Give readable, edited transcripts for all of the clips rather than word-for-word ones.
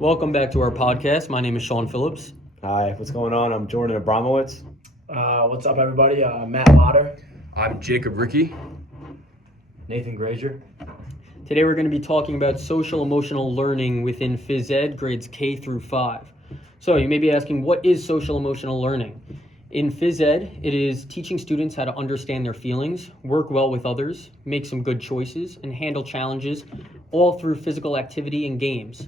Welcome back to our podcast. My name is Sean Phillips. Hi, what's going on? I'm Jordan Abramowitz. What's up, everybody? Matt Lotter. I'm Jacob Ricky. Nathan Grazier. Today we're going to be talking about social emotional learning within phys ed, grades K through 5. So you may be asking, what is social emotional learning? In phys ed, it is teaching students how to understand their feelings, work well with others, make some good choices, and handle challenges, all through physical activity and games.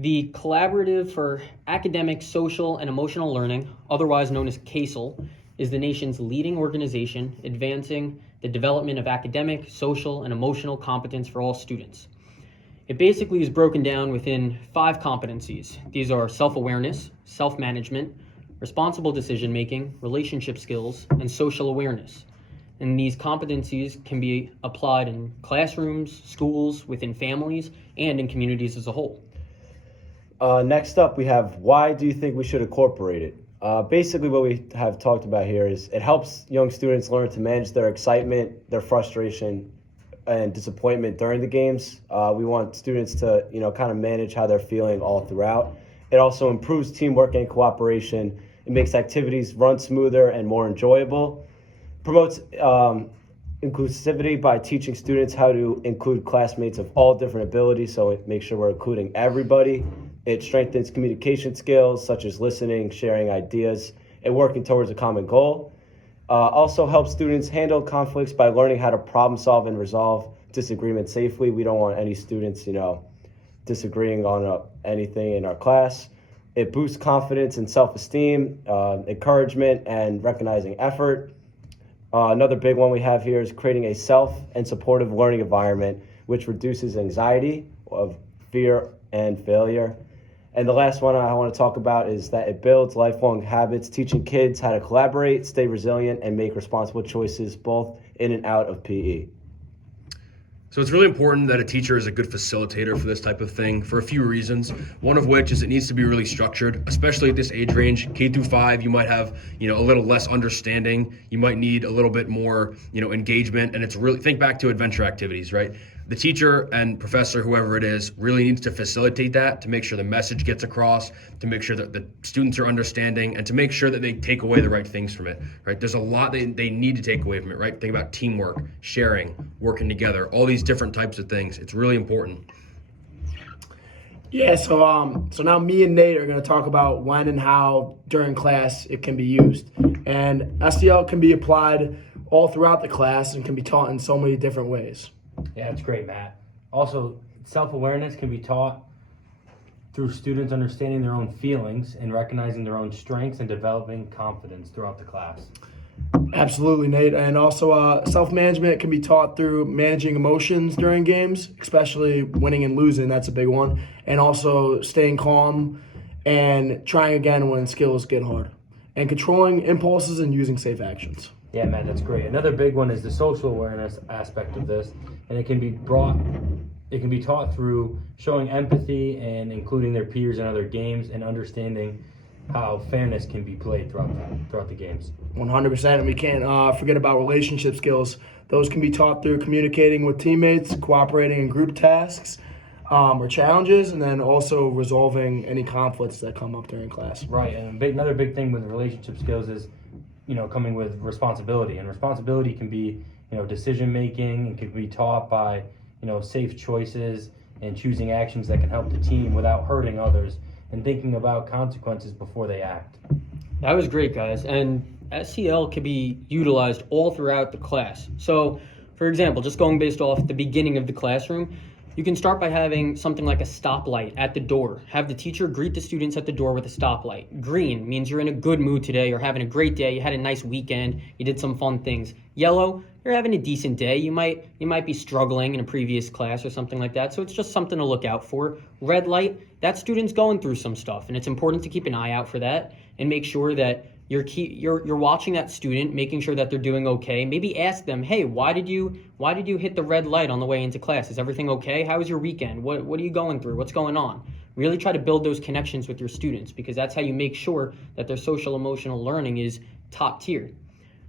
The Collaborative for Academic, Social, and Emotional Learning, otherwise known as CASEL, is the nation's leading organization advancing the development of academic, social, and emotional competence for all students. It basically is broken down within 5 competencies. These are self-awareness, self-management, responsible decision-making, relationship skills, and social awareness. And these competencies can be applied in classrooms, schools, within families, and in communities as a whole. Next up, we have why do you think we should incorporate it? Basically, what we have talked about here is it helps young students learn to manage their excitement, their frustration, and disappointment during the games. We want students to, kind of manage how they're feeling all throughout. It also improves teamwork and cooperation. It makes activities run smoother and more enjoyable. Promotes inclusivity by teaching students how to include classmates of all different abilities, so it makes sure we're including everybody. It strengthens communication skills such as listening, sharing ideas, and working towards a common goal. Also helps students handle conflicts by learning how to problem solve and resolve disagreements safely. We don't want any students, disagreeing on anything in our class. It boosts confidence and self-esteem, encouragement, and recognizing effort. Another big one we have here is creating a self and supportive learning environment, which reduces anxiety, of fear, and failure. And the last one I want to talk about is that it builds lifelong habits, teaching kids how to collaborate, stay resilient, and make responsible choices both in and out of PE. So it's really important that a teacher is a good facilitator for this type of thing for a few reasons. One of which is it needs to be really structured, especially at this age range. K through 5, you might have, a little less understanding. You might need a little bit more, engagement. And it's really, think back to adventure activities, right? The teacher and professor, whoever it is, really needs to facilitate that to make sure the message gets across, to make sure that the students are understanding, and to make sure that they take away the right things from it, right? There's a lot they need to take away from it, right? Think about teamwork, sharing, working together, all these different types of things. It's really important. Yeah, so now me and Nate are going to talk about when and how during class it can be used. And SEL can be applied all throughout the class and can be taught in so many different ways. Yeah, that's great, Matt. Also, self-awareness can be taught through students understanding their own feelings and recognizing their own strengths and developing confidence throughout the class. Absolutely, Nate. And also self-management can be taught through managing emotions during games, especially winning and losing. That's a big one. And also staying calm and trying again when skills get hard. And controlling impulses and using safe actions. Yeah, Matt, that's great. Another big one is the social awareness aspect of this, and it can be taught through showing empathy and including their peers in other games and understanding how fairness can be played throughout the games. 100%, and we can't forget about relationship skills. Those can be taught through communicating with teammates, cooperating in group tasks or challenges, and then also resolving any conflicts that come up during class. Right, and another big thing with relationship skills is coming with responsibility. And responsibility can be, decision making, and can be taught by, safe choices and choosing actions that can help the team without hurting others and thinking about consequences before they act. That was great, guys. And SEL can be utilized all throughout the class. So, for example, just going based off the beginning of the classroom, you can start by having something like a stoplight at the door. Have the teacher greet the students at the door with a stoplight. Green means you're in a good mood today, you're having a great day, you had a nice weekend, you did some fun things. Yellow, you're having a decent day. You might be struggling in a previous class or something like that. So it's just something to look out for. Red light, that student's going through some stuff, and it's important to keep an eye out for that and make sure that you're watching that student, making sure that they're doing okay. Maybe ask them, hey, why did you hit the red light on the way into class? Is everything okay? How was your weekend? What are you going through? What's going on? Really try to build those connections with your students, because that's how you make sure that their social emotional learning is top tier.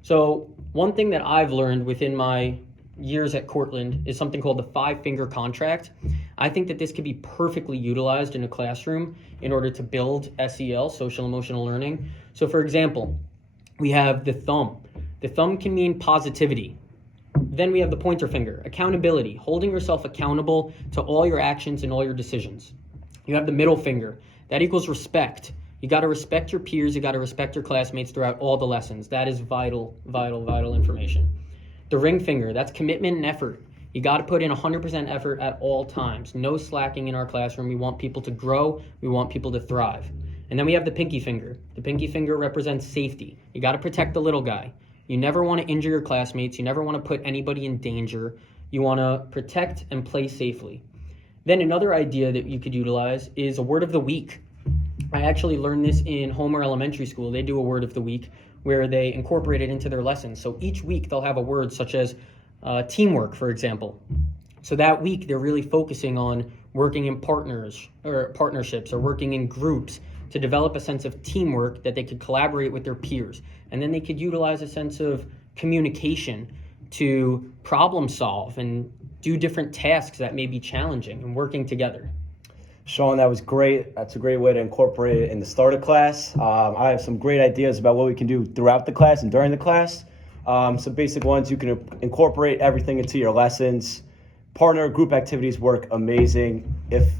So one thing that I've learned within my years at Cortland is something called the 5-finger contract. I think that this could be perfectly utilized in a classroom in order to build SEL, social emotional learning. So for example, we have the thumb. The thumb can mean positivity. Then we have the pointer finger, accountability, holding yourself accountable to all your actions and all your decisions. You have the middle finger. That equals respect. You got to respect your peers. You got to respect your classmates throughout all the lessons. That is vital, vital, vital information. The ring finger, that's commitment and effort. You got to put in 100% effort at all times. No slacking in our classroom. We want people to grow. We want people to thrive. And then we have the pinky finger. The pinky finger represents safety. You got to protect the little guy. You never want to injure your classmates. You never want to put anybody in danger. You want to protect and play safely. Then another idea that you could utilize is a word of the week. I actually learned this in Homer Elementary School. They do a word of the week where they incorporate it into their lessons. So each week they'll have a word such as teamwork, for example. So that week they're really focusing on working in partnerships or working in groups to develop a sense of teamwork that they could collaborate with their peers. And then they could utilize a sense of communication to problem solve and do different tasks that may be challenging and working together. Sean, that was great. That's a great way to incorporate it in the start of class. I have some great ideas about what we can do throughout the class and during the class. Some basic ones, you can incorporate everything into your lessons. Partner group activities work amazing. If,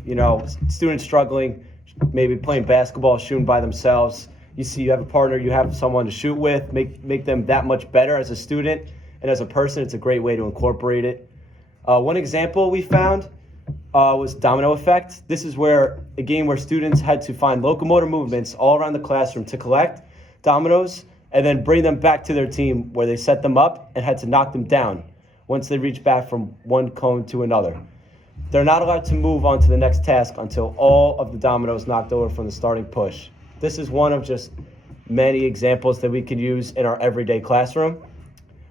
students struggling, maybe playing basketball, shooting by themselves, you have a partner, you have someone to shoot with, make them that much better as a student and as a person. It's a great way to incorporate it. One example we found was domino effect. This is where a game where students had to find locomotor movements all around the classroom to collect dominoes and then bring them back to their team where they set them up and had to knock them down once they reach back from one cone to another. They're not allowed to move on to the next task until all of the dominoes knocked over from the starting push. This is one of just many examples that we can use in our everyday classroom.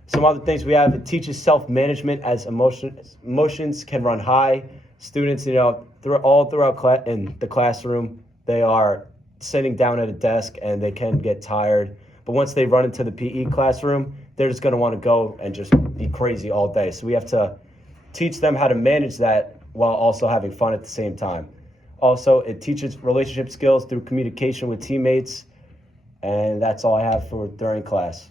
Some other things we have, it teaches self-management as emotions can run high. Students, all throughout in the classroom, they are sitting down at a desk and they can get tired. But once they run into the PE classroom, they're just going to want to go and just be crazy all day. So we have to teach them how to manage that while also having fun at the same time. Also, it teaches relationship skills through communication with teammates. And that's all I have for during class.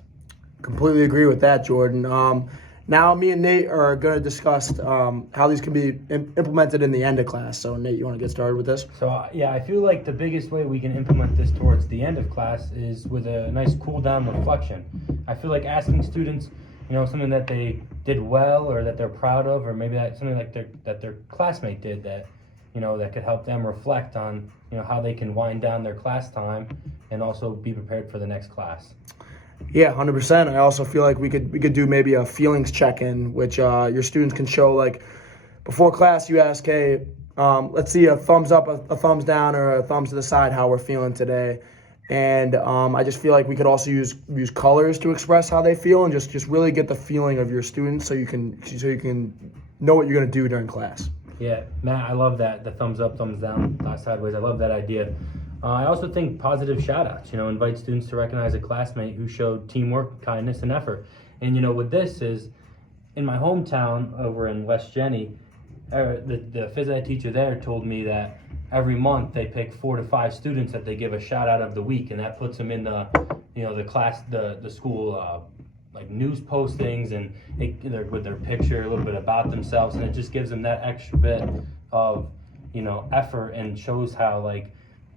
Completely agree with that, Jordan. Now me and Nate are going to discuss how these can be implemented in the end of class. So Nate, you want to get started with this? So I feel like the biggest way we can implement this towards the end of class is with a nice cool down reflection. I feel like asking students, something that they did well or that they're proud of, or maybe something like that their classmate did that, that could help them reflect on, how they can wind down their class time and also be prepared for the next class. Yeah, 100%. I also feel like we could do maybe a feelings check-in, which your students can show, like, before class you ask, hey, let's see a thumbs up, a thumbs down, or a thumbs to the side, how we're feeling today. And I just feel like we could also use colors to express how they feel and just really get the feeling of your students so you can know what you're going to do during class. Yeah, Matt, I love that, the thumbs up, thumbs down, sideways. I love that idea. I also think positive shout-outs, invite students to recognize a classmate who showed teamwork, kindness, and effort. And, with this is, in my hometown over in West Jenny, the phys ed teacher there told me that every month they pick 4 to 5 students that they give a shout-out of the week, and that puts them in the class, the school, like news postings, and with their picture, a little bit about themselves, and it just gives them that extra bit of, effort and shows how, like,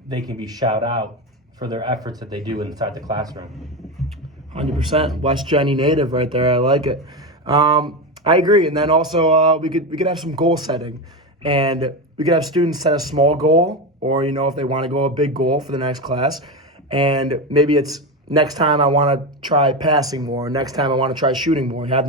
they can be shout out for their efforts that they do inside the classroom. 100%. West Jenny native right there. I like it. I agree. And then also we could have some goal setting, and we could have students set a small goal, or if they want to go a big goal for the next class, and maybe it's next time I want to try passing more. Next time I want to try shooting more. Have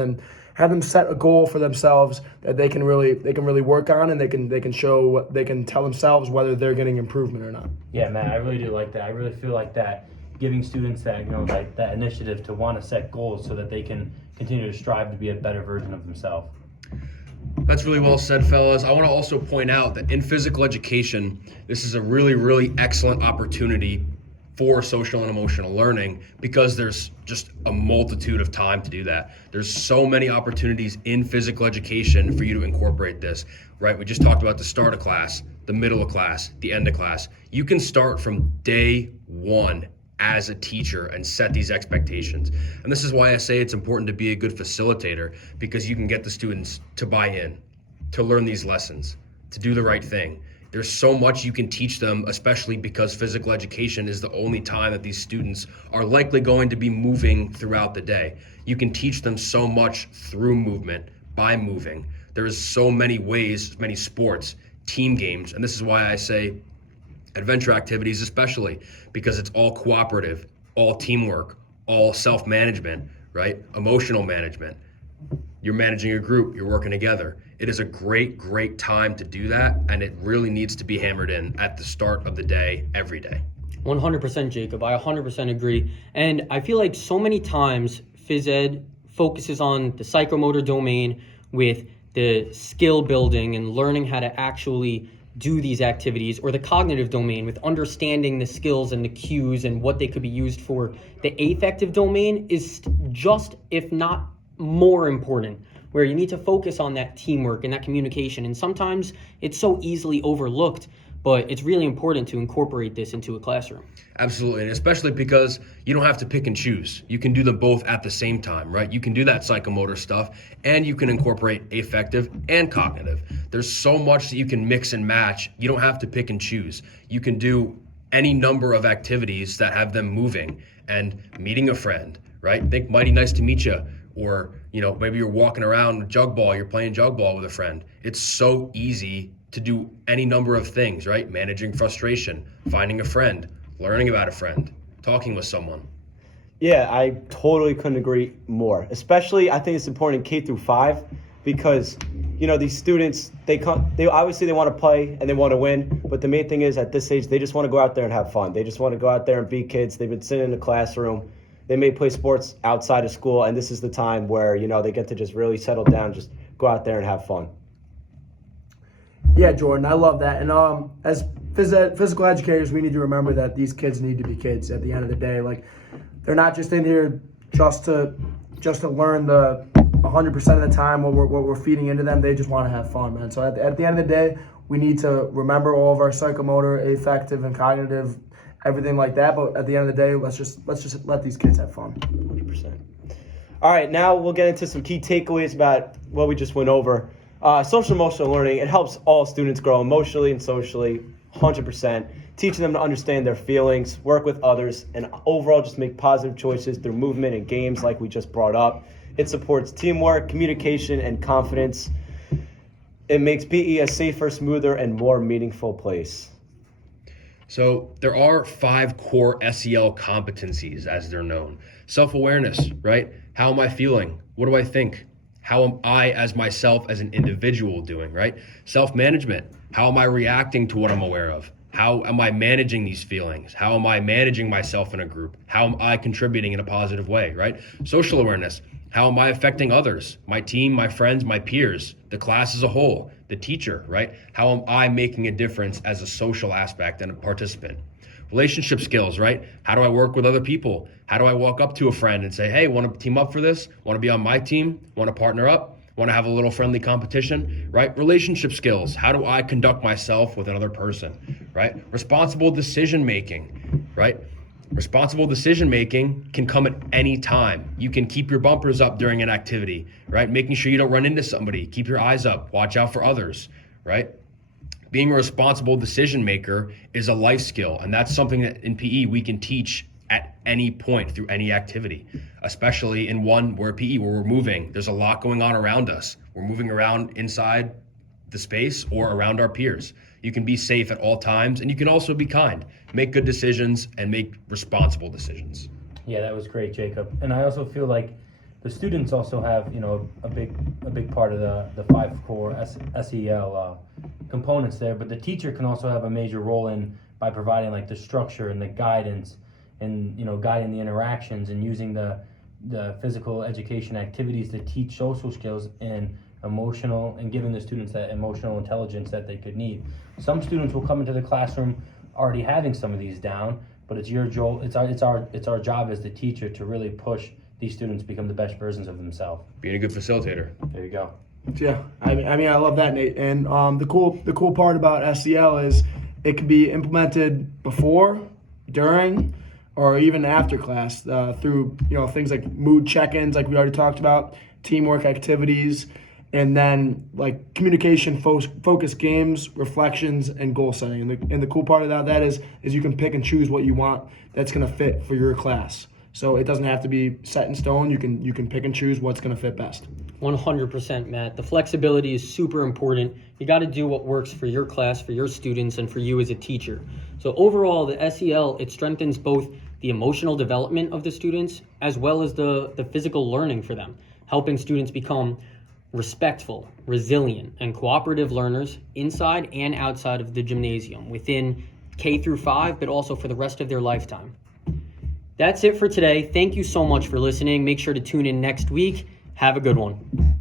them set a goal for themselves that they can really work on, and they can tell themselves whether they're getting improvement or not. Yeah, Matt, I really do like that. I really feel like that giving students that that initiative to want to set goals so that they can continue to strive to be a better version of themselves. That's really well said, fellas. I want to also point out that in physical education, this is a really, really excellent opportunity for social and emotional learning because there's just a multitude of time to do that. There's so many opportunities in physical education for you to incorporate this, right? We just talked about the start of class, the middle of class, the end of class. You can start from day one as a teacher and set these expectations. And this is why I say it's important to be a good facilitator, because you can get the students to buy in, to learn these lessons, to do the right thing. There's so much you can teach them, especially because physical education is the only time that these students are likely going to be moving throughout the day. You can teach them so much through movement, by moving. There's so many ways, many sports, team games, and this is why I say adventure activities especially, because it's all cooperative, all teamwork, all self-management, right? Emotional management. You're managing a group, you're working together. It is a great, great time to do that, and it really needs to be hammered in at the start of the day, every day. 100% Jacob, I 100% agree. And I feel like so many times phys ed focuses on the psychomotor domain with the skill building and learning how to actually do these activities, or the cognitive domain with understanding the skills and the cues and what they could be used for. The affective domain is just, if not more important, where you need to focus on that teamwork and that communication. And sometimes it's so easily overlooked, but it's really important to incorporate this into a classroom. Absolutely, and especially because you don't have to pick and choose. You can do them both at the same time, right? You can do that psychomotor stuff, and you can incorporate affective and cognitive. There's so much that you can mix and match. You don't have to pick and choose. You can do any number of activities that have them moving and meeting a friend, right? Think Mighty Nice to Meet You, or maybe you're walking around with jug ball, you're playing jug ball with a friend. It's so easy to do any number of things, right? Managing frustration, finding a friend, learning about a friend, talking with someone. Yeah, I totally couldn't agree more. Especially, I think it's important in K through 5 because, these students, they obviously they want to play and they want to win, but the main thing is at this age, they just want to go out there and have fun. They just want to go out there and be kids. They've been sitting in the classroom. They may play sports outside of school, and this is the time where, they get to just really settle down, just go out there and have fun. Yeah, Jordan, I love that. And as physical educators, we need to remember that these kids need to be kids at the end of the day. Like, they're not just in here just to learn the 100% of the time what we're feeding into them. They just want to have fun, man. So at the end of the day, we need to remember all of our psychomotor, affective, and cognitive, everything like that. But at the end of the day, let's just let these kids have fun. 100%. All right, now we'll get into some key takeaways about what we just went over. Social emotional learning, it helps all students grow emotionally and socially, 100%. Teaching them to understand their feelings, work with others, and overall just make positive choices through movement and games like we just brought up. It supports teamwork, communication, and confidence. It makes PE a safer, smoother, and more meaningful place. So there are 5 core SEL competencies, as they're known. Self-awareness, right? How am I feeling? What do I think? How am I as myself as an individual doing, right? Self-management. How am I reacting to what I'm aware of? How am I managing these feelings? How am I managing myself in a group? How am I contributing in a positive way, right? Social awareness. How am I affecting others? My team, my friends, my peers, the class as a whole, the teacher, right? How am I making a difference as a social aspect and a participant? Relationship skills, right? How do I work with other people? How do I walk up to a friend and say, hey, want to team up for this? Want to be on my team? Want to partner up? Want to have a little friendly competition, right? Relationship skills. How do I conduct myself with another person, right? Responsible decision making, right? Responsible decision making can come at any time. You can keep your bumpers up during an activity, right? Making sure you don't run into somebody. Keep your eyes up. Watch out for others, right? Being a responsible decision maker is a life skill, and that's something that in PE we can teach at any point through any activity, especially in one where PE, where we're moving. There's a lot going on around us. We're moving around inside the space or around our peers. You can be safe at all times, and you can also be kind, make good decisions, and make responsible decisions. Yeah, that was great, Jacob. And I also feel like the students also have, a big part of the 5 core SEL components there. But the teacher can also have a major role in by providing like the structure and the guidance, and guiding the interactions and using the physical education activities to teach social skills and emotional, and giving the students that emotional intelligence that they could need. Some students will come into the classroom already having some of these down, but it's your it's our job as the teacher to really push these students to become the best versions of themselves. Being a good facilitator. There you go. Yeah, I mean, I love that, Nate. And the cool part about SEL is it can be implemented before, during, or even after class through things like mood check-ins, like we already talked about, teamwork activities, and then like communication focused games, reflections, and goal setting. And the cool part of that is you can pick and choose what you want that's going to fit for your class. So it doesn't have to be set in stone. You can pick and choose what's going to fit best. 100%, Matt. The flexibility is super important. You got to do what works for your class, for your students, and for you as a teacher. So overall, the SEL, it strengthens both the emotional development of the students as well as the physical learning for them, helping students become respectful, resilient, and cooperative learners inside and outside of the gymnasium, within K through 5, but also for the rest of their lifetime. That's it for today. Thank you so much for listening. Make sure to tune in next week. Have a good one.